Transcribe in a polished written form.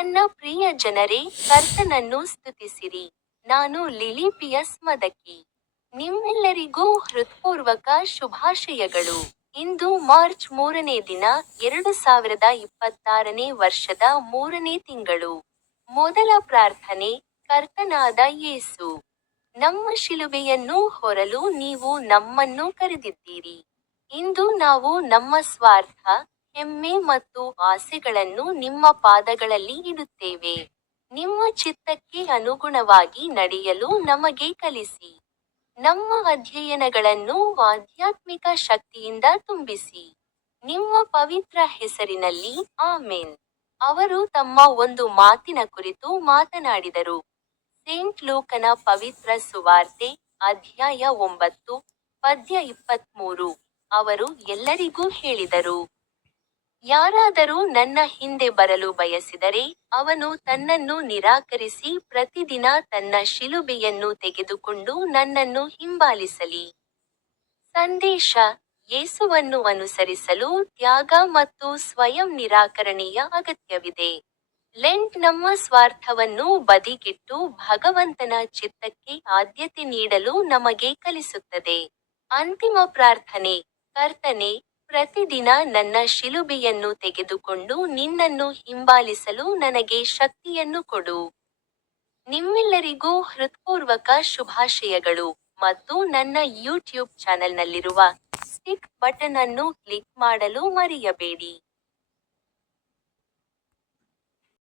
ನನ್ನ ಪ್ರಿಯ ಜನರೇ, ಕರ್ತನನ್ನು ಸ್ತುತಿಸಿರಿ. ನಾನು ಲಿಲಿಪಿಯಸ್ ಮದಕಿ. ನಿಮ್ಮೆಲ್ಲರಿಗೂ ಹೃತ್ಪೂರ್ವಕ ಶುಭಾಶಯಗಳು. ಇಂದು ಮಾರ್ಚ್ 3ನೇ ದಿನ, 2026ನೇ ವರ್ಷದ 3ನೇ ತಿಂಗಳು. ಮೊದಲ ಪ್ರಾರ್ಥನೆ. ಕರ್ತನಾದ ಯೇಸು, ನಮ್ಮ ಶಿಲುಬೆಯನ್ನು ಹೊರಲು ನೀವು ನಮ್ಮನ್ನು ಕರೆದಿದ್ದೀರಿ. ಇಂದು ನಾವು ನಮ್ಮ ಸ್ವಾರ್ಥ, ಹೆಮ್ಮೆ ಮತ್ತು ಆಸೆಗಳನ್ನು ನಿಮ್ಮ ಪಾದಗಳಲ್ಲಿ ಇಡುತ್ತೇವೆ. ನಿಮ್ಮ ಚಿತ್ತಕ್ಕೆ ಅನುಗುಣವಾಗಿ ನಡೆಯಲು ನಮಗೆ ಕಲಿಸಿ. ನಮ್ಮ ಅಧ್ಯಯನಗಳನ್ನು ಆಧ್ಯಾತ್ಮಿಕ ಶಕ್ತಿಯಿಂದ ತುಂಬಿಸಿ. ನಿಮ್ಮ ಪವಿತ್ರ ಹೆಸರಿನಲ್ಲಿ, ಆಮೆನ್. ಅವರು ತಮ್ಮ ಒಂದು ಮಾತಿನ ಕುರಿತು ಮಾತನಾಡಿದರು. ಸೇಂಟ್ ಲೂಕನ ಪವಿತ್ರ ಸುವಾರ್ತೆ, ಅಧ್ಯಾಯ 9, ಪದ್ಯ 23. ಅವರು ಎಲ್ಲರಿಗೂ ಹೇಳಿದರು, ಯಾರಾದರೂ ನನ್ನ ಹಿಂದೆ ಬರಲು ಬಯಸಿದರೆ, ಅವನು ತನ್ನನ್ನು ನಿರಾಕರಿಸಿ ಪ್ರತಿದಿನ ತನ್ನ ಶಿಲುಬೆಯನ್ನು ತೆಗೆದುಕೊಂಡು ನನ್ನನ್ನು ಹಿಂಬಾಲಿಸಲಿ. ಸಂದೇಶ. ಯೇಸುವನ್ನು ಅನುಸರಿಸಲು ತ್ಯಾಗ ಮತ್ತು ಸ್ವಯಂ ನಿರಾಕರಣೆಯ ಅಗತ್ಯವಿದೆ. ಲೆಂಟ್ ನಮ್ಮ ಸ್ವಾರ್ಥವನ್ನು ಬದಿಗಿಟ್ಟು ಭಗವಂತನ ಚಿತ್ತಕ್ಕೆ ಆದ್ಯತೆ ನೀಡಲು ನಮಗೆ ಕಲಿಸುತ್ತದೆ. ಅಂತಿಮ ಪ್ರಾರ್ಥನೆ. ಕರ್ತನೇ, ಪ್ರತಿದಿನ ನನ್ನ ಶಿಲುಬೆಯನ್ನು ತೆಗೆದುಕೊಂಡು ನಿನ್ನನ್ನು ಹಿಂಬಾಲಿಸಲು ನನಗೆ ಶಕ್ತಿಯನ್ನು ಕೊಡು. ನಿಮ್ಮೆಲ್ಲರಿಗೂ ಹೃತ್ಪೂರ್ವಕ ಶುಭಾಶಯಗಳು. ಮತ್ತು ನನ್ನ ಯೂಟ್ಯೂಬ್ ಚಾನೆಲ್ನಲ್ಲಿರುವ ಸ್ಟಿಕ್ ಬಟನ್ ಅನ್ನು ಕ್ಲಿಕ್ ಮಾಡಲು ಮರೆಯಬೇಡಿ.